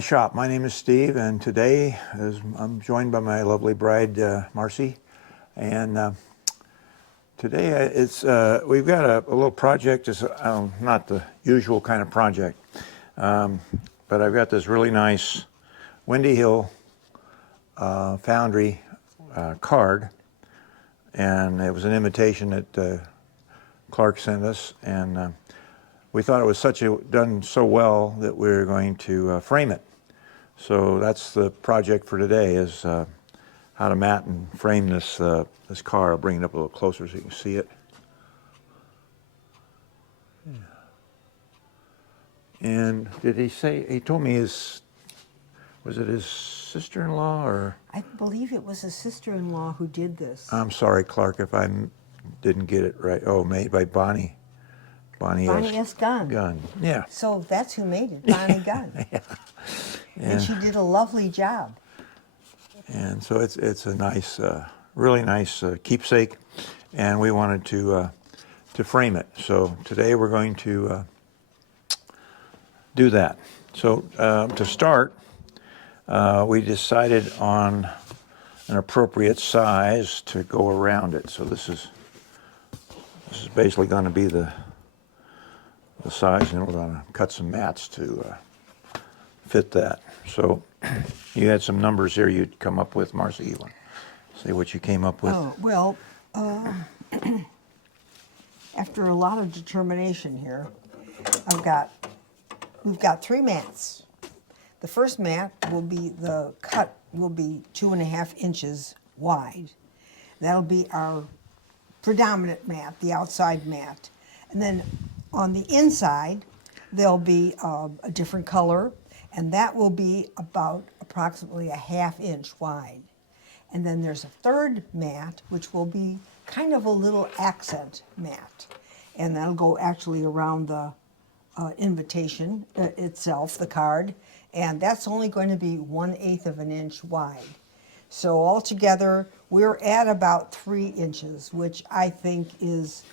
my shop. My name is Steve, and today I'm joined by my lovely bride, Marcy. And today we've got a little project. It's not the usual kind of project, but I've got this really nice Windy Hill Foundry card, and it was an invitation that Clark sent us, and we thought it was done so well that we were going to frame it. So that's the project for today, is how to mat and frame this this car. I'll bring it up a little closer so you can see it. Yeah. And did he say, he told me was it his sister-in-law or? I believe it was his sister-in-law who did this. I'm sorry, Clark, if I didn't get it right. Oh, made by Bonnie S. Gunn. Yeah. So that's who made it, Bonnie Gunn. Yeah. And she did a lovely job. And so it's a nice, really nice keepsake, and we wanted to frame it. So today we're going to do that. So to start, we decided on an appropriate size to go around it. So this is basically going to be the size, and we're going to cut some mats to fit that. So you had some numbers here you'd come up with, Marcy. You want to say what you came up with? Oh, well, after a lot of determination here, we've got 3 mats. The first mat will be, the cut will be 2.5 inches wide. That'll be our predominant mat, the outside mat. And then on the inside, there'll be a different color, and that will be about approximately 1/2 inch wide. And then there's a third mat, which will be kind of a little accent mat. And that'll go actually around the invitation itself, the card. And that's only going to be 1/8 of an inch wide. So altogether, we're at about 3 inches, which I think is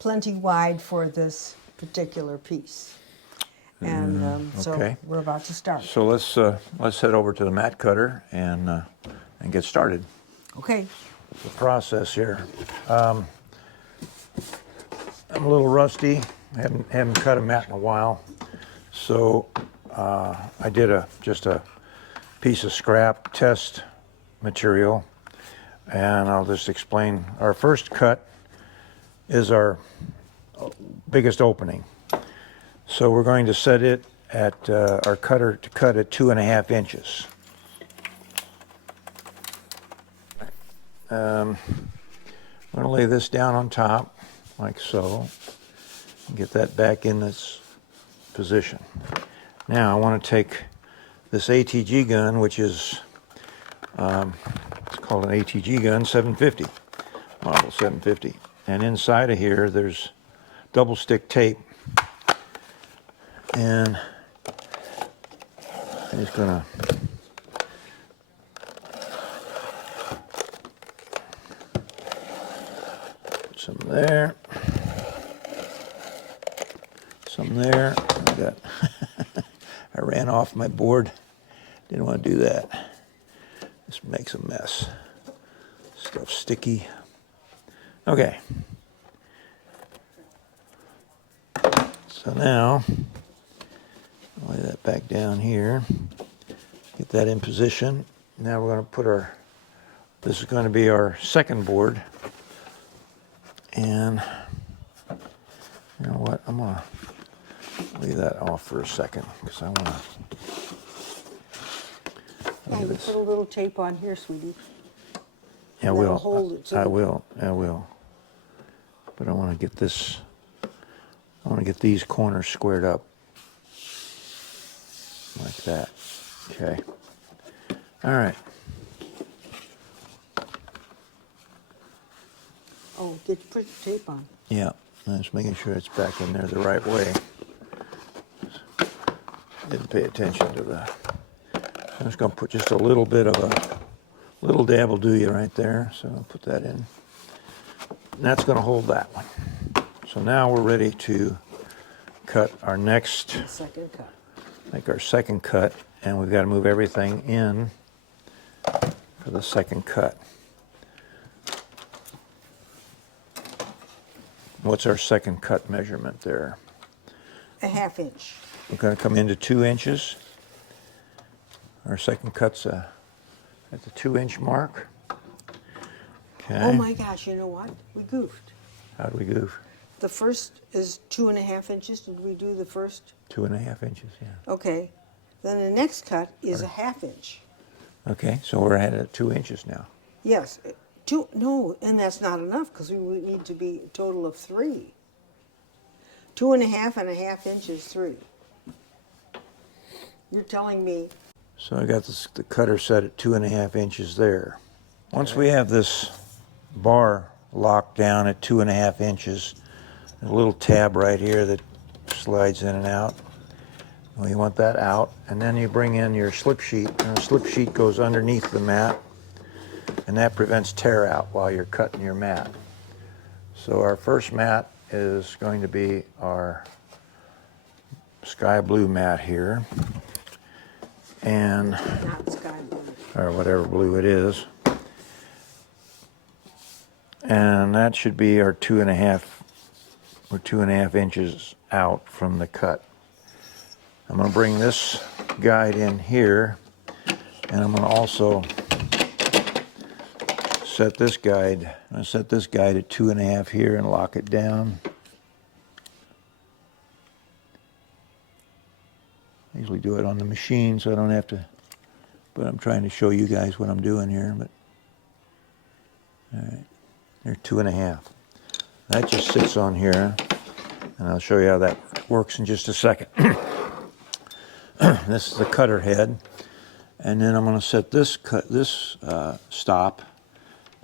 plenty wide for this particular piece. And okay. So we're about to start. So let's head over to the mat cutter and get started. Okay. The process here. I'm a little rusty. Haven't cut a mat in a while, so I did just a piece of scrap test material, and I'll just explain. Our first cut is our biggest opening. So we're going to set it at our cutter to cut at 2.5 inches. I'm going to lay this down on top, like so, and get that back in this position. Now I want to take this ATG gun, which is, it's called an ATG gun 750, model 750. And inside of here, there's double stick tape. And I'm just gonna put some there, some there. I ran off my board. Didn't want to do that. This makes a mess. Stuff's sticky. Okay. So now, lay that back down here. Get that in position. Now we're going to put this is going to be our second board. And you know what? I'm going to leave that off for a second because I want to. Yeah, you put a little tape on here, sweetie. Yeah, I will. Hold it I will. But I want to get this. I want to get these corners squared up like that. Okay. All right. Oh, put the tape on. Yeah, I'm just making sure it's back in there the right way. Didn't pay attention to the. I'm just going to put just a little bit of a little dab will do you right there. So I'll put that in. And that's going to hold that one. So now we're ready to cut our next Second cut. make our second cut, and we've got to move everything in for the second cut. What's our second cut measurement there? A 1/2 inch. We're going to come into 2 inches. Our second cut's at the 2-inch mark. Okay. Oh my gosh, you know what? We goofed. How do we goof? The first is 2.5 inches. Did we do the first? 2.5 inches, yeah. Okay. Then the next cut is a 1/2 inch. Okay, so we're at 2 inches now. Yes. No, and that's not enough because we would need to be a total of 3. 2.5 and a 1/2 inch is 3. You're telling me. So I got the cutter set at 2.5 inches there. Once we have this bar locked down at 2.5 inches, there's a little tab right here that slides in and out. Well, you want that out, and then you bring in your slip sheet, and the slip sheet goes underneath the mat, and that prevents tear out while you're cutting your mat. So our first mat is going to be our sky blue mat here, and Not sky blue. or whatever blue it is, and that should be our 2.5 inches out from the cut. I'm going to bring this guide in here, and I'm going to also set this guide. I'm going to set this guide at 2.5 here and lock it down. I usually do it on the machine so I don't have to, but I'm trying to show you guys what I'm doing here. But all right, there's 2.5. That just sits on here, and I'll show you how that works in just a second. This is the cutter head, and then I'm going to set this stop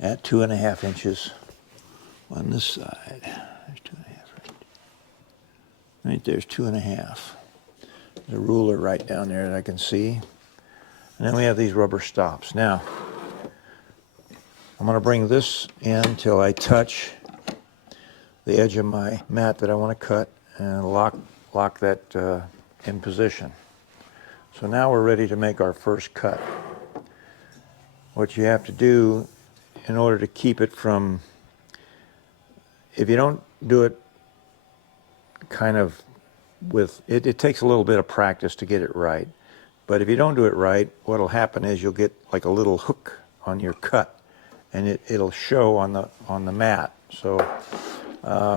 at 2.5 inches on this side. There's 2.5 right there's 2.5. There's a ruler right down there that I can see, and then we have these rubber stops. Now I'm going to bring this in till I touch the edge of my mat that I want to cut, and lock that in position. So now we're ready to make our first cut. What you have to do in order to keep it from, if you don't do it kind of with, it takes a little bit of practice to get it right. But if you don't do it right, what'll happen is you'll get like a little hook on your cut, and it'll show on the mat. So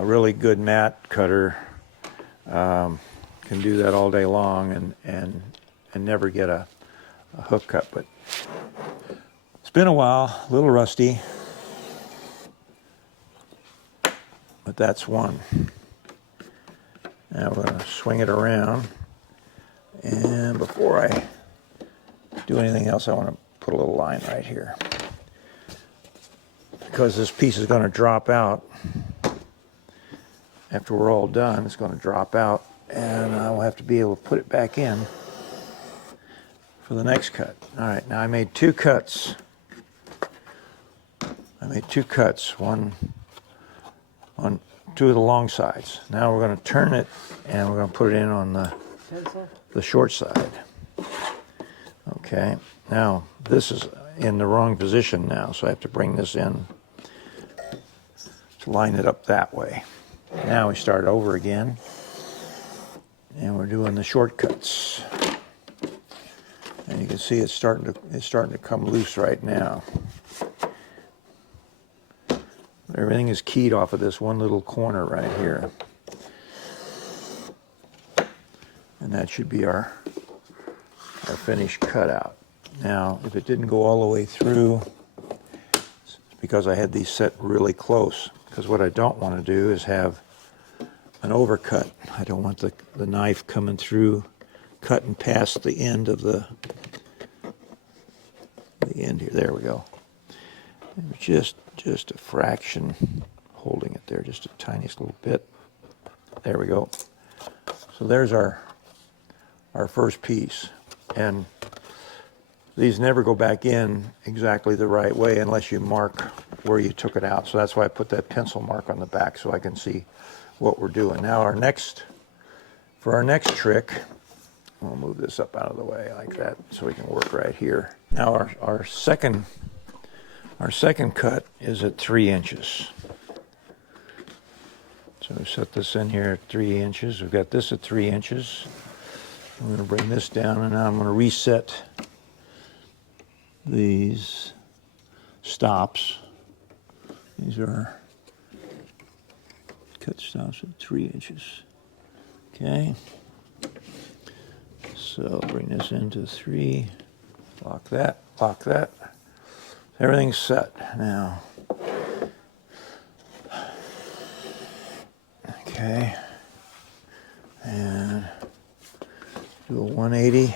really good mat cutter can do that all day long and never get a hook cut. But it's been a while, a little rusty, but that's one. Now we're going to swing it around, and before I do anything else, I want to put a little line right here, because this piece is going to drop out. After we're all done, it's going to drop out, and I'll have to be able to put it back in for the next cut. All right, now I made 2 cuts. One on 2 of the long sides. Now we're going to turn it, and we're going to put it in on the short side. Okay, now this is in the wrong position now, so I have to bring this in to line it up that way. Now we start over again, and we're doing the shortcuts. And you can see it's starting to come loose right now. Everything is keyed off of this one little corner right here. And that should be our finished cutout. Now, if it didn't go all the way through, it's because I had these set really close. Because what I don't want to do is have an overcut. I don't want the knife coming through, cutting past the end of the end here. There we go. Just a fraction holding it there, just a tiniest little bit. There we go. So there's our first piece, and these never go back in exactly the right way unless you mark where you took it out. So that's why I put that pencil mark on the back so I can see what we're doing. Now for our next trick, We'll move this up out of the way like that so we can work right here. Now our second cut is at 3 inches. So we set this in here at 3 inches. We've got this at 3 inches. I'm going to bring this down, and now I'm going to reset these stops. These are cut stops at 3 inches. Okay. So bring this into 3. Lock that. Lock that. Everything's set now. Okay. And do a 180.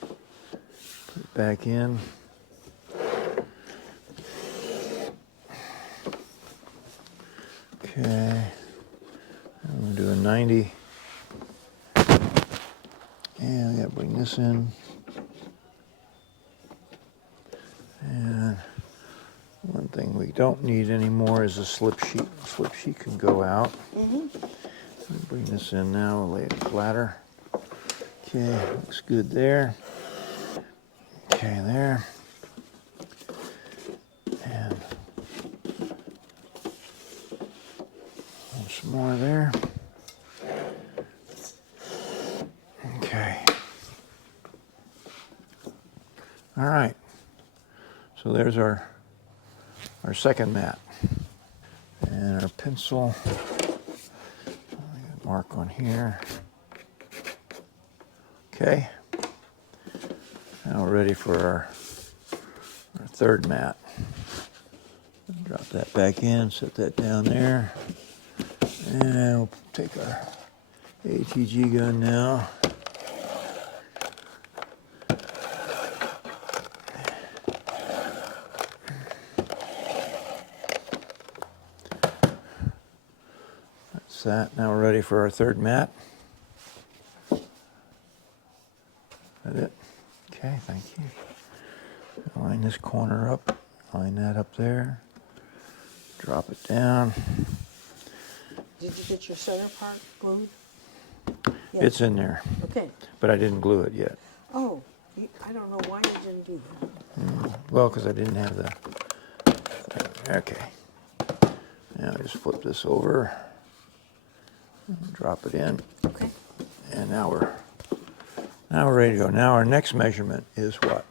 Put it back in. Okay. I'm going to do a 90. And I got to bring this in. And one thing we don't need anymore is a slip sheet. The slip sheet can go out. Bring this in now, lay it flatter. Okay, looks good there. Okay, there. And some more there. Okay. All right. So there's our second mat. And our pencil. Mark on here. Okay. Now we're ready for our third mat. Drop that back in, set that down there. And we'll take our ATG gun now. That's that. Now we're ready for our third mat. That it? Okay, thank you. Line this corner up. Line that up there. Drop it down. Did you get your center part glued? Yeah. It's in there, Okay. but I didn't glue it yet. Oh, I don't know why you didn't do that. Well, because I didn't have the... Okay. Now I just flip this over. Drop it in. Okay. And now we're ready to go. Now our next measurement is what?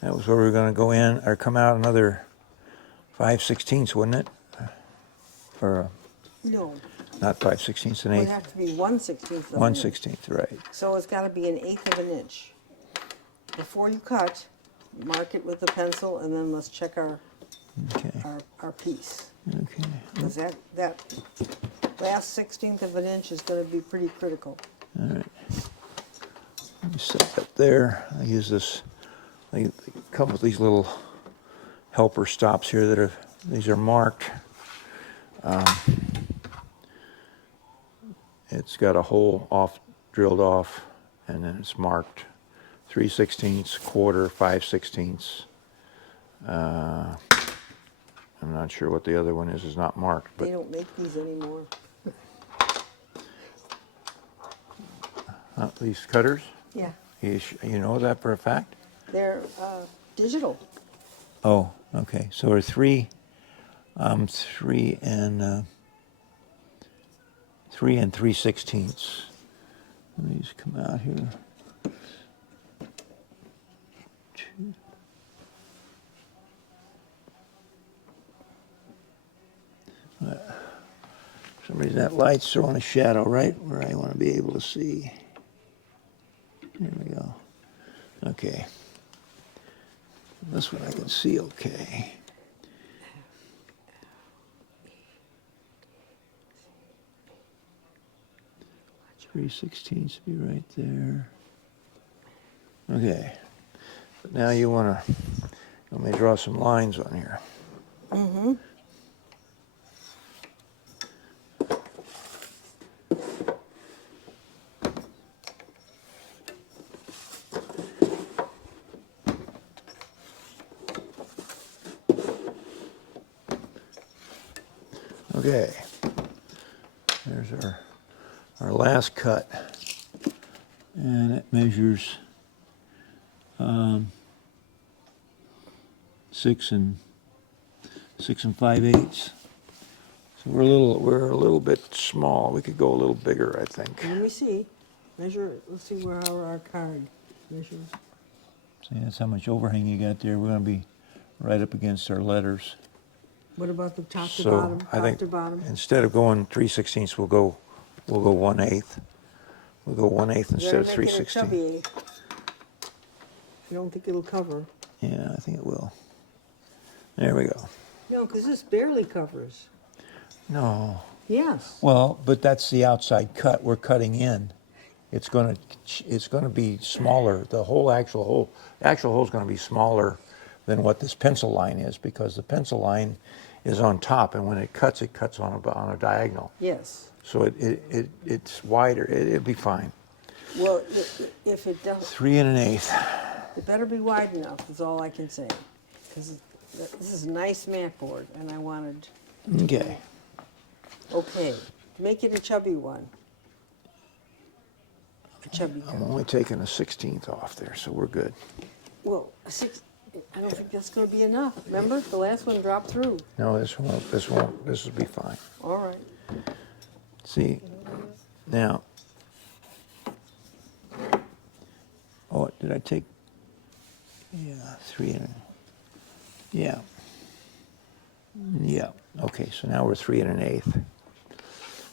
That was where we were going to go in or come out another 5/16, wouldn't it? Or No, not 5/16, an it would eighth. have to be 1/16. 1/16, right? So it's got to be 1/8 of an inch. Before you cut, mark it with the pencil, and then let's check our Okay. our piece. Okay. Because that last 1/16 of an inch is going to be pretty critical. All right. Let me set that there. I use this. They come with these little helper stops here that these are marked. It's got a hole drilled off, and then it's marked 3/16, quarter, 5/16. I'm not sure what the other one is not marked, but They don't make these anymore. these cutters. Yeah, You know that for a fact? they're digital. Oh, okay. So we're 3 and 3/16. Let me just come out here. 2. For some reason that light's throwing a shadow right where I want to be able to see. There we go. Okay. This one I can see okay. Three 3/16 to be right there. Okay. But now you want me to draw some lines on here. Mm-hmm. Okay. There's our last cut and it measures 6 5/8. So we're a little bit small. We could go a little bigger, I think. Let me see. Measure, let's see where our card measures. See, that's how much overhang you got there. We're going to be right up against our letters. What about the top to So bottom? I Top think to bottom? instead of going 3/16, we'll go 1/8. We'll go 1/8 instead of Better make it a 3/16. chubby eighth. I don't think it'll cover. Yeah, I think it will. There we go. No, because this barely covers. No. Yes. Well, but that's the outside cut. We're cutting in. It's going to be smaller. The actual hole is going to be smaller than what this pencil line is, because the pencil line is on top, and when it cuts on a diagonal. Yes. So it's wider. It'll be fine. Well, if it does, 3 1/8. it better be wide enough, is all I can say. Because this is a nice mat board, and I wanted, Okay. okay, make it a chubby one. A chubby I'm one. only taking a 16th off there, so we're good. Well, I don't think that's going to be enough. Remember, the last one dropped through. No, this won't. This will be fine. All right. See, now. Oh, did I take? Yeah, 3 1/8. Yeah. Yeah. Okay, so now we're 3 1/8.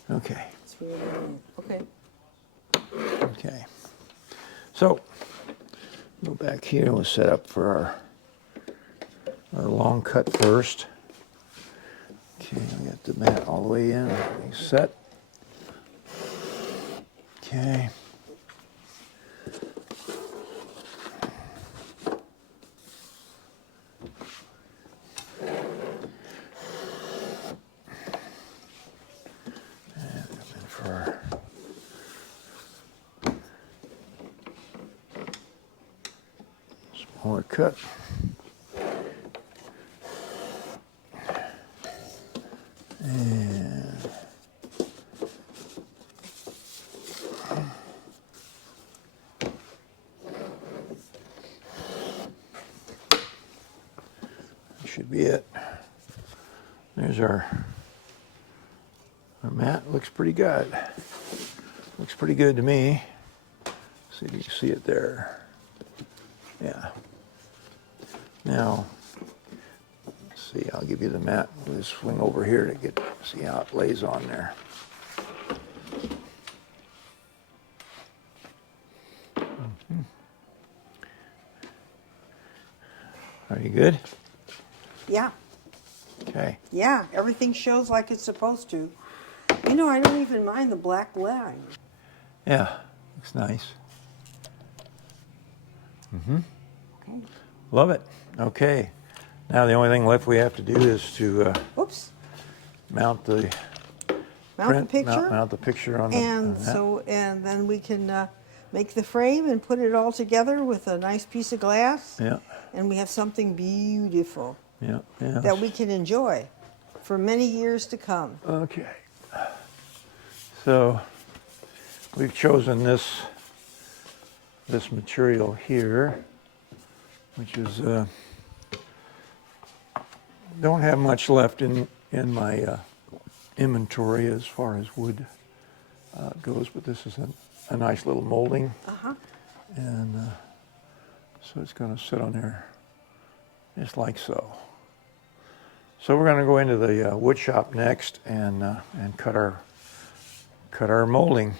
Okay. 3 1/8. Okay. Okay. So, go back here. We'll set up for our long cut first. Okay, we got the mat all the way in. Set. Okay. Smaller cut. And that should be it. There's our mat. Looks pretty good. Looks pretty good to me. See if you can see it there. Yeah. Now, let's see, I'll give you the mat. We'll just swing over here to see how it lays on there. Are you good? Yeah. Okay. Yeah, everything shows like it's supposed to. You know, I don't even mind the black line. Yeah, looks nice. Okay. Love it. Okay. Now the only thing left we have to do is to Oops. mount the Mount print, the picture. mount the picture on And the and then we can make the frame and put it all together with a nice piece of glass. Yeah, And we have something beautiful yeah, yeah. that we can enjoy for many years to come. Okay. So we've chosen this material here, which is don't have much left in my inventory as far as wood goes, but this is a nice little molding, and so it's going to sit on there just like so. So we're going to go into the wood shop next and cut our molding.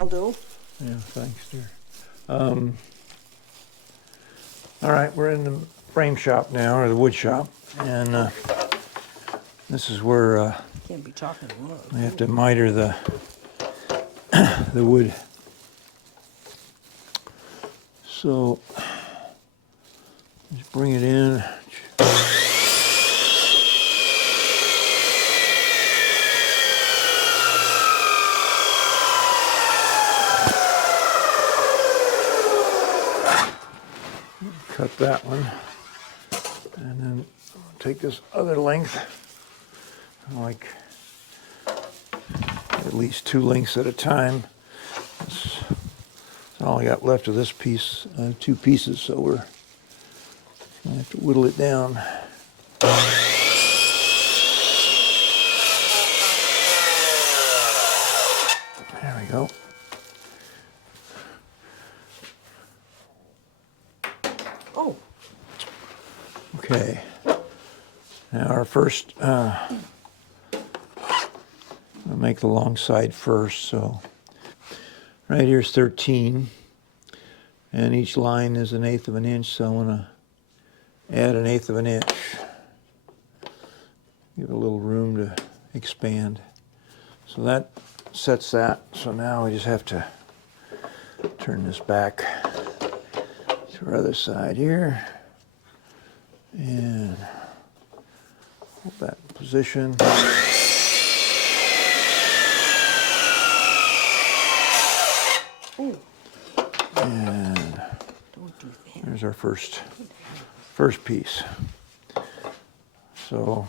I'll do. Yeah, thanks, dear. All right, we're in the frame shop now, or the wood shop, and this is where Can't be talking wood. we have to miter the wood. So just bring it in. Cut that one, and then take this other length, like at least 2 lengths at a time. That's all I got left of this piece, 2 pieces, so we're going to have to whittle it down. There we go. Oh, Okay. Now our first, I'll make the long side first, so right here's 13, and each line is 1/8 of an inch, so I want to add 1/8 of an inch. Give it a little room to expand. So that sets that. So now we just have to turn this back to our other side here. And hold that in position. ooh, And don't do that. there's our first piece. So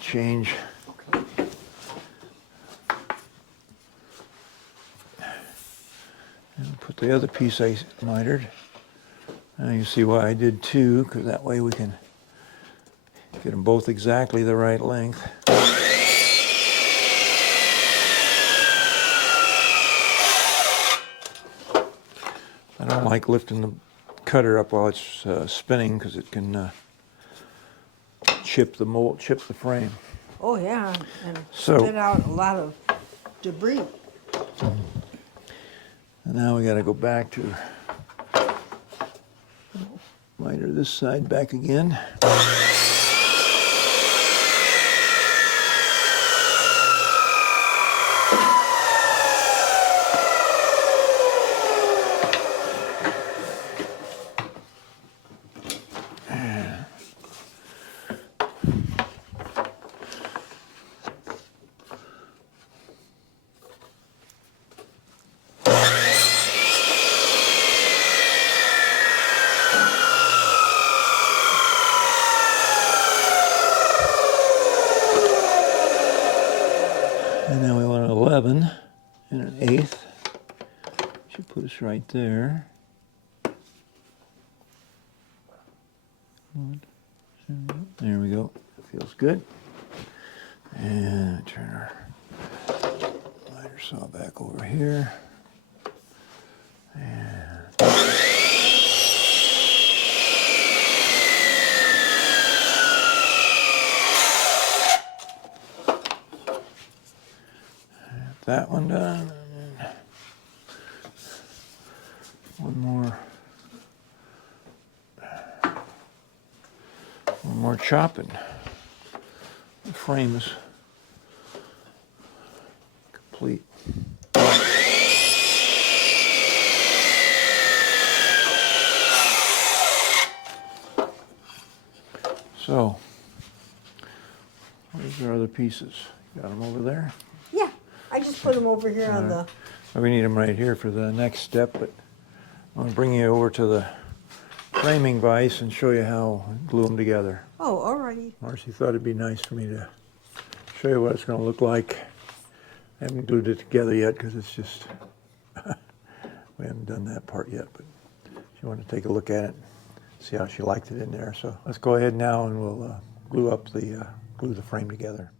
change. Okay. And put the other piece I mitered. Now you see why I did 2, because that way we can get them both exactly the right length. I don't like lifting the cutter up while it's spinning, because it can chip the mold, chip the frame. Oh, yeah, and So- spit out a lot of debris. And now we got to go back to miter this side back again. And then we want an 11 and an 1/8. Should put us right there. 1, 2, there we go. Feels good. And turn our miter saw back over here. And that one done. And then one more chopping. The frame is complete. So, where's our other pieces? Got them over there? Yeah, I just put them over here on the, Well, we need them right here for the next step, but I'm going to bring you over to the framing vise and show you how I glue them together. oh, alrighty. Marcy thought it'd be nice for me to show you what it's going to look like. I haven't glued it together yet because it's just, we haven't done that part yet, but she wanted to take a look at it, see how she liked it in there. So let's go ahead now and we'll glue the frame together.